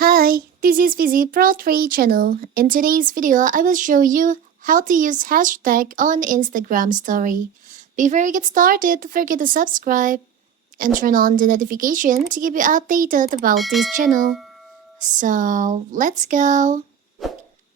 Hi, this is Fizzy Pro 3 channel. In today's video, I will show you how to use hashtag on Instagram story. Before we get started, don't forget to subscribe and turn on the notification to keep you updated about this channel. So, let's go.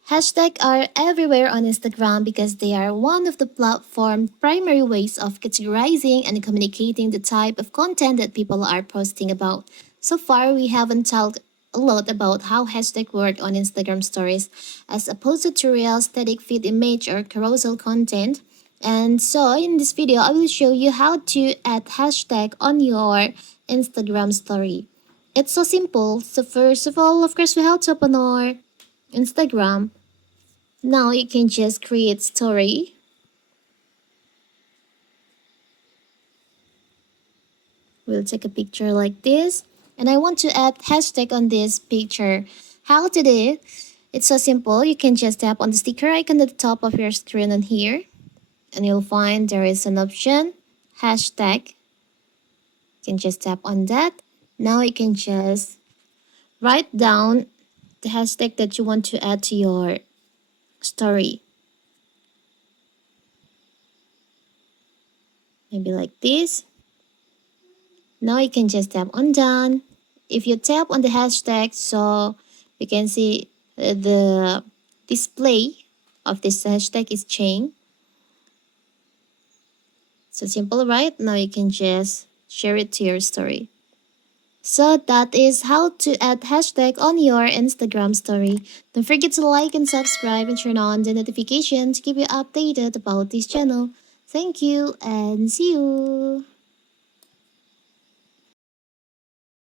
Hashtags are everywhere on Instagram because they are one of the platform's primary ways of categorizing and communicating the type of content that people are posting about. So far, we haven't talked a lot about how hashtags work on Instagram stories as opposed to real static feed image or carousel content. And so, in this video, I will show you how to add hashtag on your Instagram story. It's so simple. So first of all, of course, we have to open our Instagram. Now you can just create story. We'll take a picture like this. And I want to add hashtag on this picture. How to do it? It's so simple. You can just tap on the sticker icon at the top of your screen on here. And you'll find there is an option, hashtag. You can just tap on that. Now you can just write down the hashtag that you want to add to your story. Maybe like this. Now you can just tap on done. If you tap on the hashtag, so you can see the display of this hashtag is changed. So simple, right? Now you can just share it to your story. So that is how to add hashtag on your Instagram story. Don't forget to like and subscribe and turn on the notification to keep you updated about this channel. Thank you and see you.